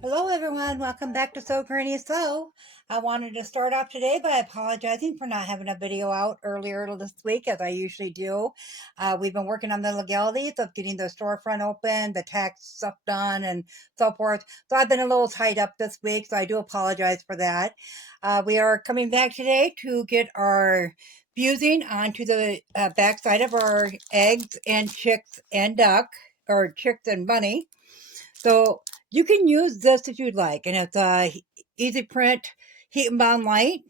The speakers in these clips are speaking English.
Hello everyone, welcome back to SewGrannySew. I wanted to start off today by apologizing for not having a video out earlier this week as I usually do. We've been working on the legalities of getting the storefront open, the tax stuff done, and so forth. So I've been a little tied up this week, so I do apologize for that. We are coming back today to get our fusing onto the back side of our eggs and chicks and duck, or chicks and bunny. So you can use this if you'd like, and it's a easy print heat and bond light.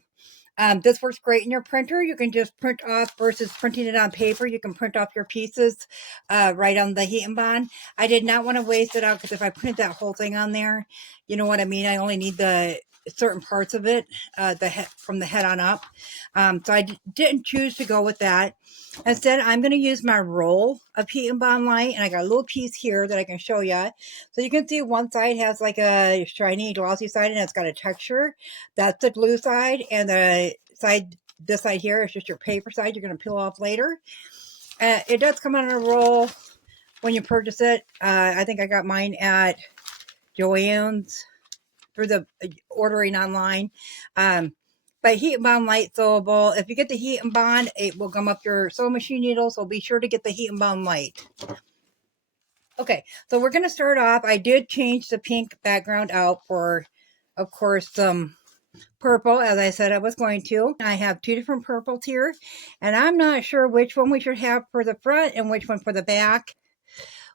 This works great in your printer. You can just print off versus printing it on paper. You can print off your pieces right on the heat and bond. I did not want to waste it out because if I print that whole thing on there, you know what I mean? I only need the certain parts of it, the head, from the head on up. So I didn't choose to go with that. Instead, I'm going to use my roll of heat and bond light, and I got a little piece here that I can show you. So you can see one side has like a shiny, glossy side, and it's got a texture. That's the glue side, and the side, this side here is just your paper side. You're going to peel off later. It does come on a roll when you purchase it. I think I got mine at Joann's through the ordering online. But heat and bond light sewable. If you get the heat and bond, it will gum up your sewing machine needle, so be sure to get the heat and bond light. Okay, so we're going to start off. I did change the pink background out for, of course, some purple, as I said I was going to. I have two different purples here, and I'm not sure which one we should have for the front and which one for the back.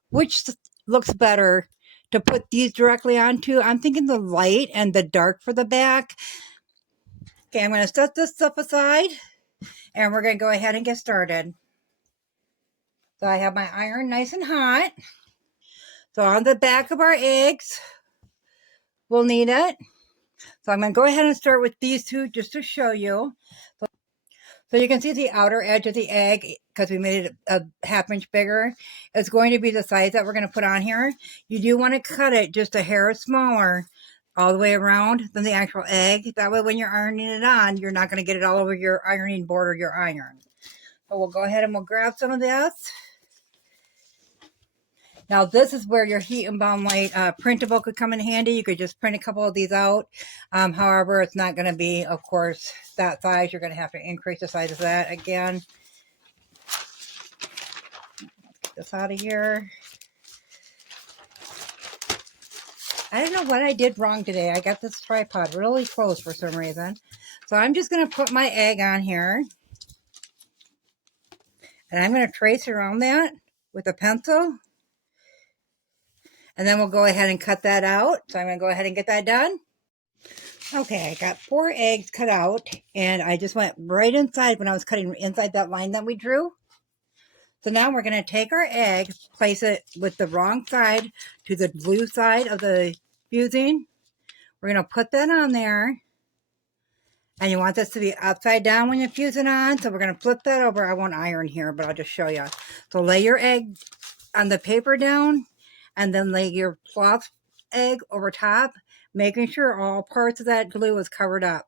Which looks better to put these directly onto? I'm thinking the light and the dark for the back. Okay, I'm going to set this stuff aside, and we're going to go ahead and get started. So I have my iron nice and hot. So on the back of our eggs, we'll need it. So I'm going to go ahead and start with these two just to show you. So you can see the outer edge of the egg, because we made it a ½ inch bigger, is going to be the size that we're going to put on here. You do want to cut it just a hair smaller all the way around than the actual egg. That way when you're ironing it on, you're not going to get it all over your ironing board or your iron. So we'll go ahead and we'll grab some of this. Now this is where your heat and bond light printable could come in handy. You could just print a couple of these out. However, it's not going to be, of course, that size. You're going to have to increase the size of that again. Let's get this out of here. I don't know what I did wrong today. I got this tripod really close for some reason. So I'm just going to put my egg on here. And I'm going to trace around that with a pencil. And then we'll go ahead and cut that out. So I'm going to go ahead and get that done. Okay, I got 4 eggs cut out, and I just went right inside when I was cutting inside that line that we drew. So now we're going to take our egg, place it with the wrong side to the blue side of the fusing. We're going to put that on there. And you want this to be upside down when you fuse it on. So we're going to flip that over. I won't iron here, but I'll just show you. So lay your egg on the paper down, and then lay your cloth egg over top, making sure all parts of that glue is covered up.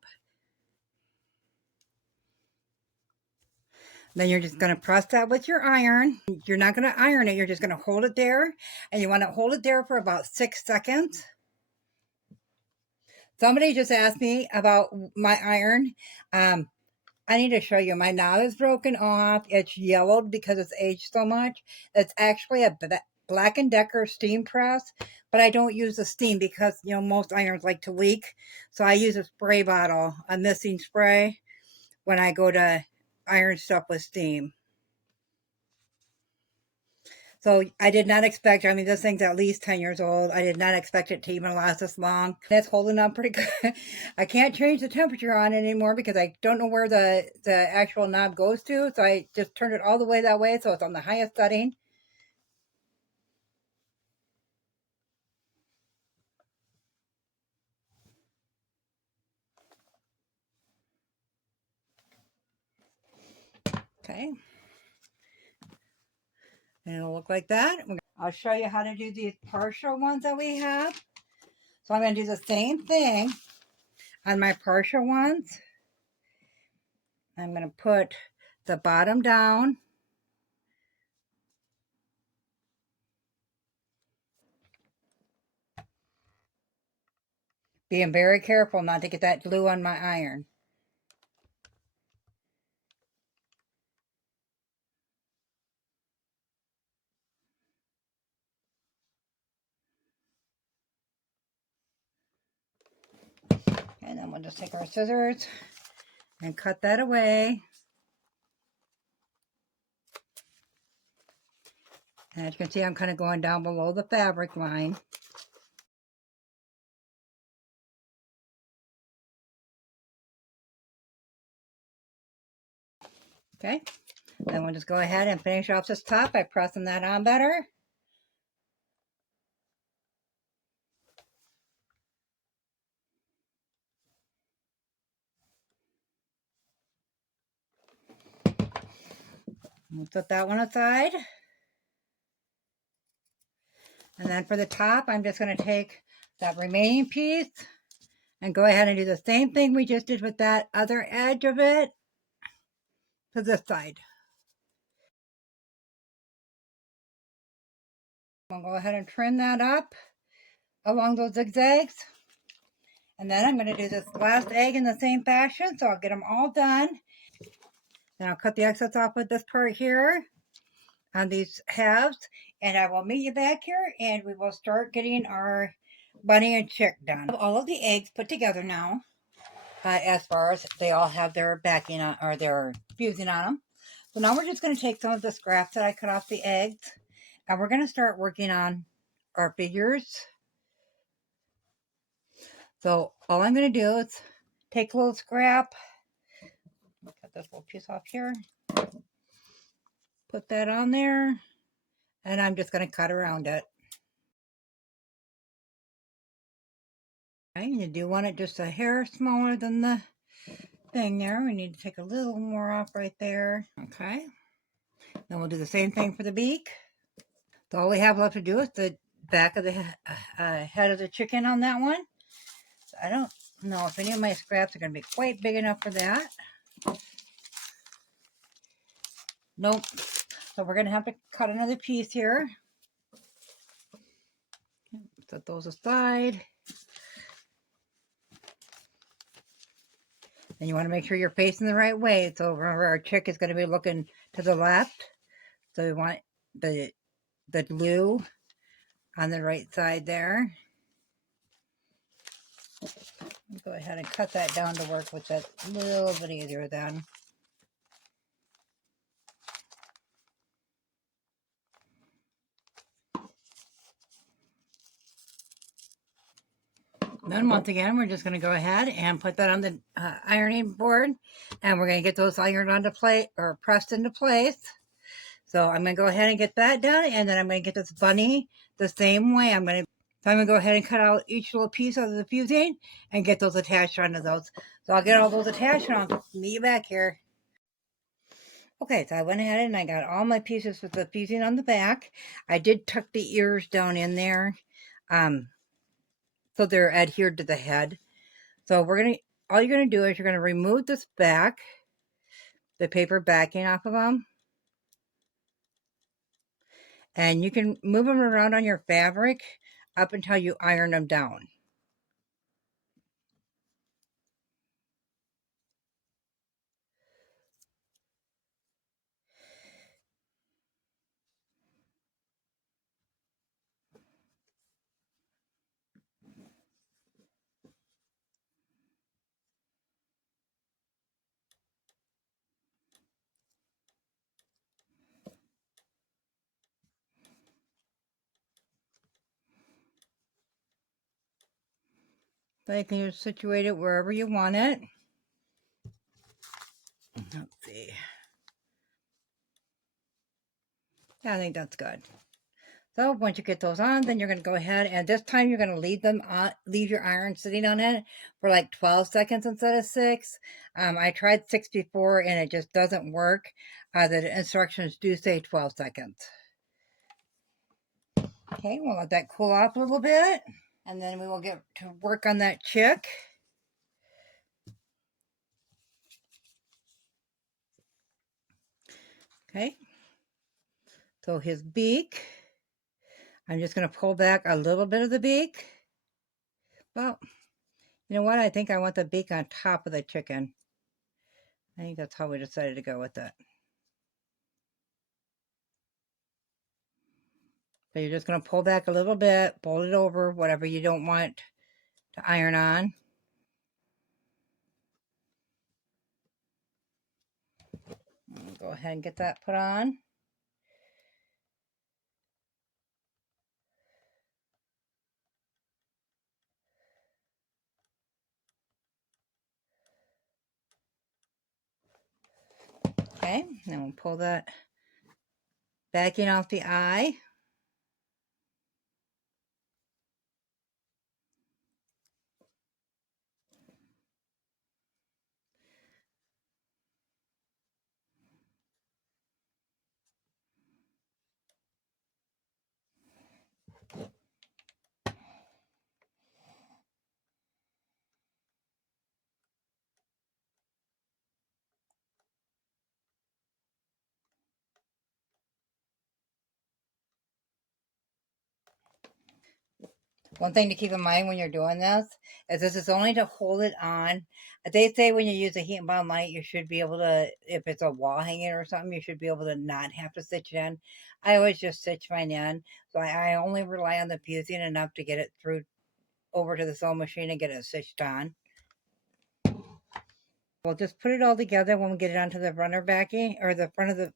Then you're just going to press that with your iron. You're not going to iron it. You're just going to hold it there. And you want to hold it there for about 6 seconds. Somebody just asked me about my iron. I need to show you. My knob is broken off. It's yellowed because it's aged so much. It's actually a Black & Decker steam press, but I don't use the steam because, you know, most irons like to leak. So I use a spray bottle, a missing spray, when I go to iron stuff with steam. So I did not expect, I mean, this thing's at least 10 years old. I did not expect it to even last this long. It's holding up pretty good. I can't change the temperature on it anymore because I don't know where the actual knob goes to. So I just turned it all the way that way. So it's on the highest setting. Okay. And it'll look like that. I'll show you how to do these partial ones that we have. So I'm going to do the same thing on my partial ones. I'm going to put the bottom down. Being very careful not to get that glue on my iron. And then we'll just take our scissors and cut that away. And as you can see, I'm kind of going down below the fabric line. Okay, then we'll just go ahead and finish off this top by pressing that on better. We'll put that one aside. And then for the top, I'm just going to take that remaining piece and go ahead and do the same thing we just did with that other edge of it to this side. I'll go ahead and trim that up along those zigzags. And then I'm going to do this last egg in the same fashion, so I'll get them all done. Then I'll cut the excess off with this part here on these halves, and I will meet you back here and we will start getting our bunny and chick done. All of the eggs put together now, as far as they all have their backing on, or their fusing on them. So now we're just going to take some of the scraps that I cut off the eggs, and we're going to start working on our figures. So all I'm going to do is take a little scrap, cut this little piece off here, put that on there, and I'm just going to cut around it. Okay, you do want it just a hair smaller than the thing there. We need to take a little more off right there. Okay, then we'll do the same thing for the beak. So all we have left to do is the back of the head of the chicken on that one. So I don't know if any of my scraps are going to be quite big enough for that. Nope. So we're going to have to cut another piece here. Set those aside. And you want to make sure you're facing the right way. So remember, our chick is going to be looking to the left. So we want the glue on the right side there. Go ahead and cut that down to work with that a little bit easier then. Then once again, we're just going to go ahead and put that on the ironing board, and we're going to get those ironed onto plate or pressed into place. So I'm going to go ahead and get that done, and then I'm going to get this bunny the same way. I'm going to go ahead and cut out each little piece of the fusing and get those attached onto those. So I'll get all those attached and I'll meet you back here. Okay, so I went ahead and I got all my pieces with the fusing on the back. I did tuck the ears down in there. So they're adhered to the head. So all you're gonna do is you're gonna remove this back, the paper backing off of them, and you can move them around on your fabric up until you iron them down. So you can just situate it wherever you want it. Let's see. Yeah, I think that's good. So once you get those on, then you're going to go ahead, and this time you're going to leave your iron sitting on it for like 12 seconds instead of 6. I tried 6 before and it just doesn't work. The instructions do say 12 seconds. Okay, we'll let that cool off a little bit, and then we will get to work on that chick. Okay, so his beak, I'm just going to pull back a little bit of the beak. Well, You know what? I think I want the beak on top of the chicken. I think that's how we decided to go with it. So you're just going to pull back a little bit, fold it over, whatever you don't want to iron on. Go ahead and get that put on. Okay, then we'll pull that backing off the eye. One thing to keep in mind when you're doing this is only to hold it on. They say when you use a heat and bound light, you should be able to, if it's a wall hanging or something, you should be able to not have to stitch it in. I always just stitch mine in. So I only rely on the fusing enough to get it through over to the sewing machine and get it stitched on. We'll just put it all together when we get it onto the runner backing or the front of the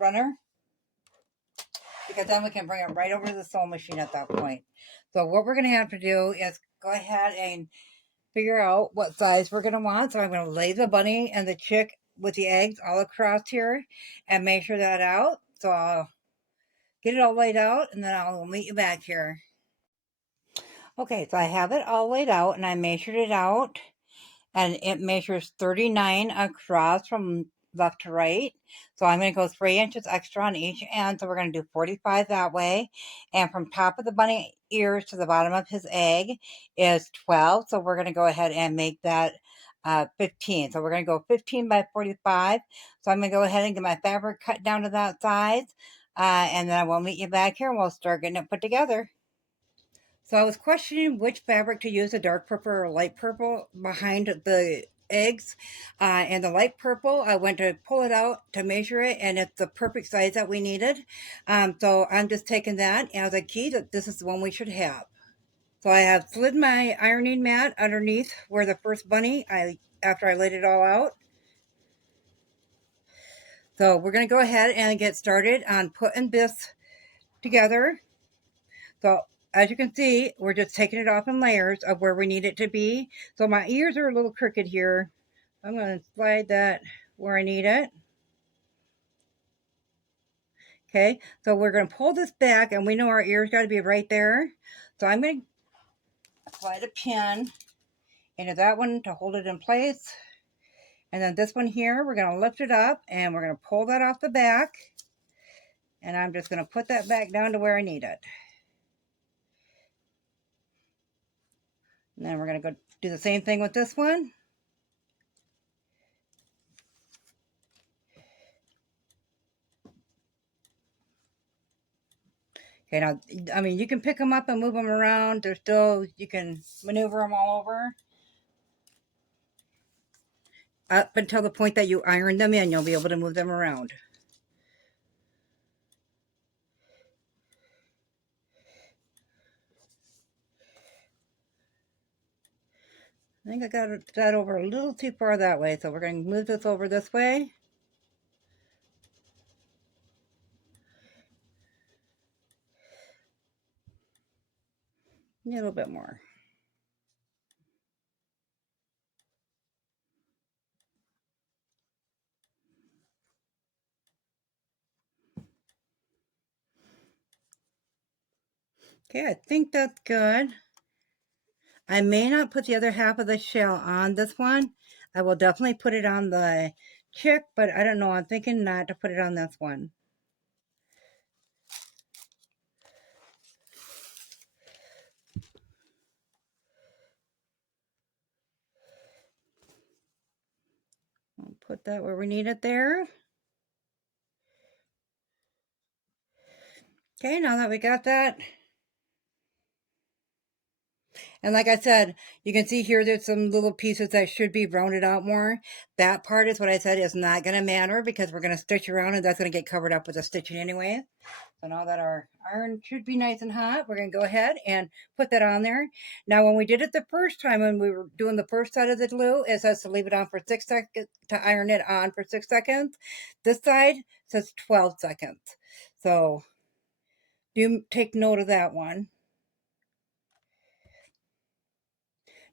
runner, because then we can bring it right over to the sewing machine at that point. So what we're going to have to do is go ahead and figure out what size we're going to want. So I'm going to lay the bunny and the chick with the eggs all across here and measure that out. So I'll get it all laid out and then I'll meet you back here. Okay, so I have it all laid out and I measured it out, and it measures 39 across from left to right. So I'm going to go 3 inches extra on each end. So we're going to do 45 that way. And from top of the bunny ears to the bottom of his egg is 12. So we're going to go ahead and make that 15. So we're going to go 15 by 45. So I'm going to go ahead and get my fabric cut down to that size. And then I will meet you back here and we'll start getting it put together. So I was questioning which fabric to use, a dark purple or light purple behind the eggs. And the light purple, I went to pull it out to measure it, and it's the perfect size that we needed. So I'm just taking that as a key that this is the one we should have. So I have slid my ironing mat underneath where the first bunny, after I laid it all out. So we're going to go ahead and get started on putting this together. So as you can see, we're just taking it off in layers of where we need it to be. So my ears are a little crooked here. I'm going to slide that where I need it. Okay, so we're going to pull this back, and we know our ears got to be right there. So I'm going to slide a pin into that one to hold it in place. And then this one here, we're going to lift it up, and we're going to pull that off the back. And I'm just going to put that back down to where I need it. And then we're going to go do the same thing with this one. Okay, now, I mean, you can pick them up and move them around. They're still, you can maneuver them all over. Up until the point that you iron them in, you'll be able to move them around. I think I got that over a little too far that way, so we're going to move this over this way. A little bit more. Okay, I think that's good. I may not put the other half of the shell on this one. I will definitely put it on the chick, but I don't know. I'm thinking not to put it on this one. I'll put that where we need it there. Okay, now that we got that. And like I said, you can see here there's some little pieces that should be rounded out more. That part is what I said is not going to matter because we're going to stitch around and that's going to get covered up with the stitching anyway. So now that our iron should be nice and hot, we're going to go ahead and put that on there. Now, when we did it the first time, when we were doing the first side of the glue, it says to leave it on for 6 seconds, to iron it on for 6 seconds. This side says 12 seconds. So do take note of that one.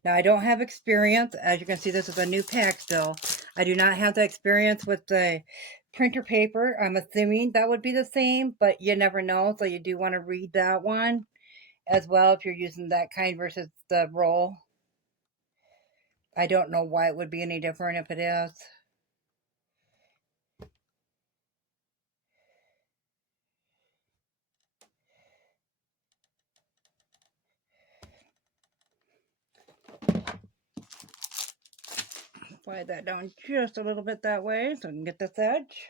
Now, I don't have experience. As you can see, this is a new pack still. I do not have the experience with the printer paper. I'm assuming that would be the same, but you never know. So you do want to read that one as well if you're using that kind versus the roll. I don't know why it would be any different if it is. Slide that down just a little bit that way so I can get this edge.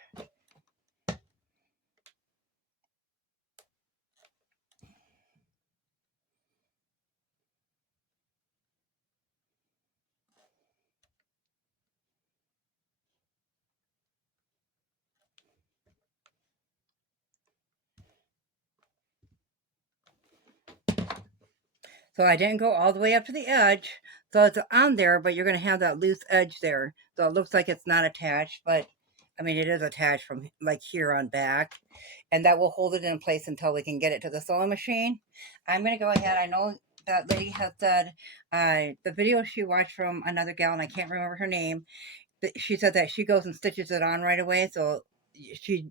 So I didn't go all the way up to the edge. So it's on there, but you're going to have that loose edge there. So it looks like it's not attached, but I mean, it is attached from like here on back. And that will hold it in place until we can get it to the sewing machine. I'm going to go ahead. I know that lady has said the video she watched from another gal, and I can't remember her name, but she said that she goes and stitches it on right away. So she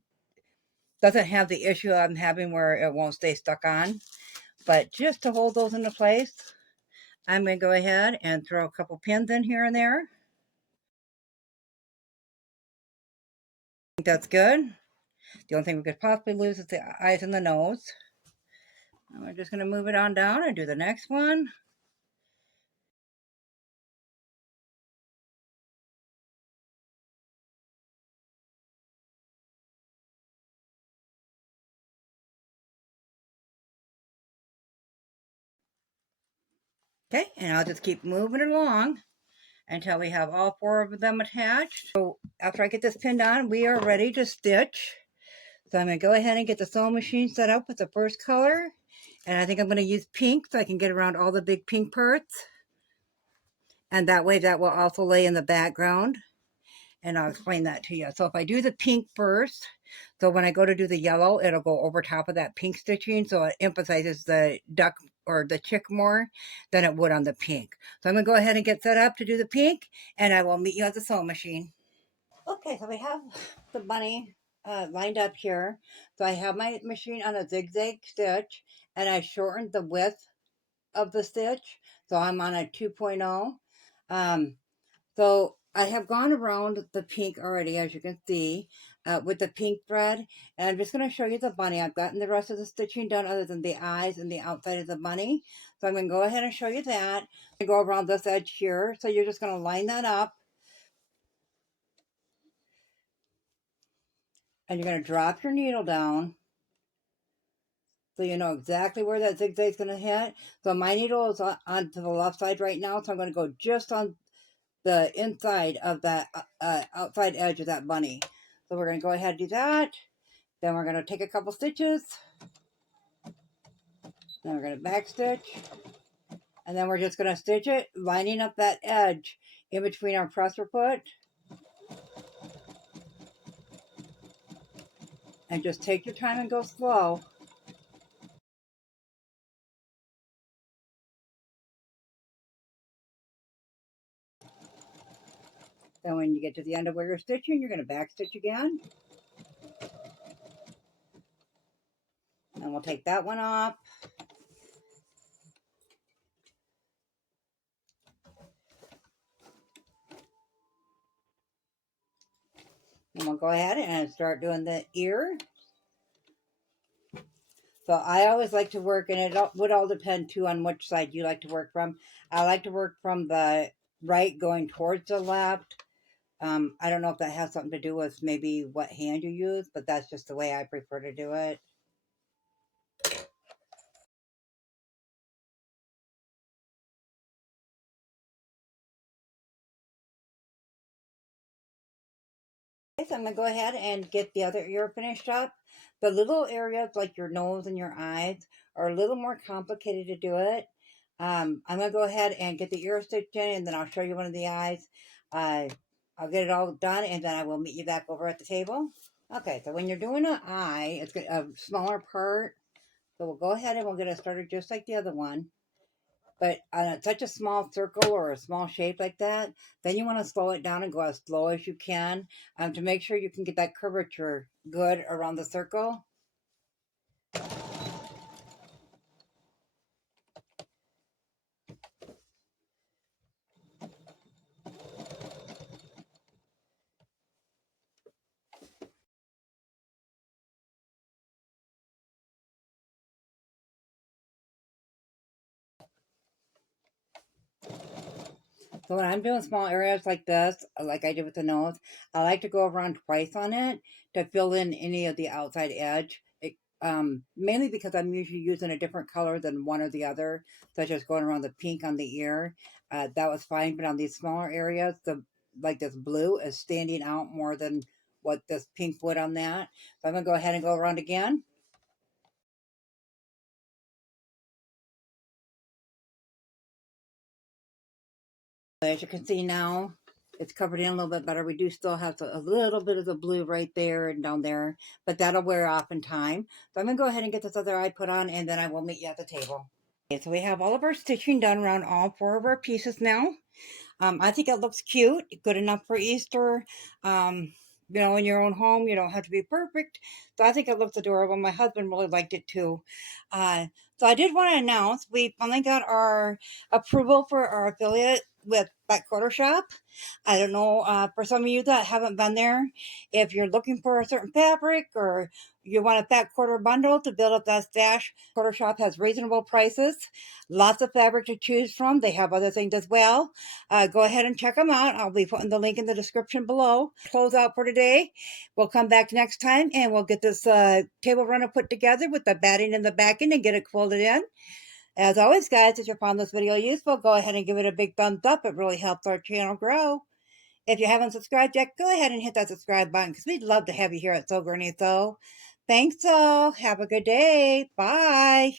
doesn't have the issue I'm having where it won't stay stuck on. But just to hold those into place, I'm going to go ahead and throw a couple pins in here and there. I think that's good. The only thing we could possibly lose is the eyes and the nose. And we're just going to move it on down and do the next one. Okay, and I'll just keep moving it along until we have all 4 of them attached. So after I get this pinned on, we are ready to stitch. So I'm going to go ahead and get the sewing machine set up with the first color. And I think I'm going to use pink so I can get around all the big pink parts. And that way that will also lay in the background. And I'll explain that to you. So if I do the pink first, so when I go to do the yellow, it'll go over top of that pink stitching. So it emphasizes the duck or the chick more than it would on the pink. So I'm going to go ahead and get set up to do the pink. And I will meet you at the sewing machine. Okay, so we have the bunny lined up here. So I have my machine on a zigzag stitch. And I shortened the width of the stitch. So I'm on a 2.0. So I have gone around the pink already, as you can see, with the pink thread. And I'm just going to show you the bunny. I've gotten the rest of the stitching done other than the eyes and the outside of the bunny. So I'm going to go ahead and show you that. I go around this edge here. So you're just going to line that up. And you're going to drop your needle down. So you know exactly where that zigzag is going to hit. So my needle is on to the left side right now. So I'm going to go just on the inside of that outside edge of that bunny. So we're going to go ahead and do that. Then we're going to take a couple stitches. Then we're going to back stitch. And then we're just going to stitch it, lining up that edge in between our presser foot. And just take your time and go slow. Then when you get to the end of where you're stitching, you're going to back stitch again. And we'll take that one off. And we'll go ahead and start doing the ear. So I always like to work, and it would all depend too on which side you like to work from. I like to work from the right going towards the left. I don't know if that has something to do with maybe what hand you use, but that's just the way I prefer to do it. So I'm going to go ahead and get the other ear finished up. The little areas like your nose and your eyes are a little more complicated to do it. I'm going to go ahead and get the ear stitched in, and then I'll show you one of the eyes. Uh, I'll get it all done, and then I will meet you back over at the table. Okay, so when you're doing an eye, it's a smaller part. So we'll go ahead and we'll get it started just like the other one. But on such a small circle or a small shape like that, then you want to slow it down and go as slow as you can to make sure you can get that curvature good around the circle. So when I'm doing small areas like this, like I did with the nose, I like to go around twice on it to fill in any of the outside edge. Mainly because I'm usually using a different color than one or the other, such as going around the pink on the ear. That was fine, but on these smaller areas, the like this blue is standing out more than what this pink would on that. So I'm gonna go ahead and go around again. As you can see now, it's covered in a little bit better. We do still have a little bit of the blue right there and down there, but that'll wear off in time. So I'm going to go ahead and get this other eye put on, and then I will meet you at the table. Okay, so we have all of our stitching done around all 4 of our pieces now. I think it looks cute, good enough for Easter. In your own home, you don't have to be perfect. So I think it looks adorable. My husband really liked it too. Uh, so I did want to announce we finally got our approval for our affiliate with Back Quarter Shop. I don't know, for some of you that haven't been there, if you're looking for a certain fabric or you want a fat quarter bundle to build up that stash, Quarter Shop has reasonable prices, lots of fabric to choose from. They have other things as well. Go ahead and check them out. I'll be putting the link in the description below. Close out for today. We'll come back next time and we'll get this table runner put together with the batting in the back end and get it quilted in. As always, guys, if you found this video useful, go ahead and give it a big thumbs up. It really helps our channel grow. If you haven't subscribed yet, go ahead and hit that subscribe button because we'd love to have you here at SewGrannySew. Thanks all. Have a good day. Bye.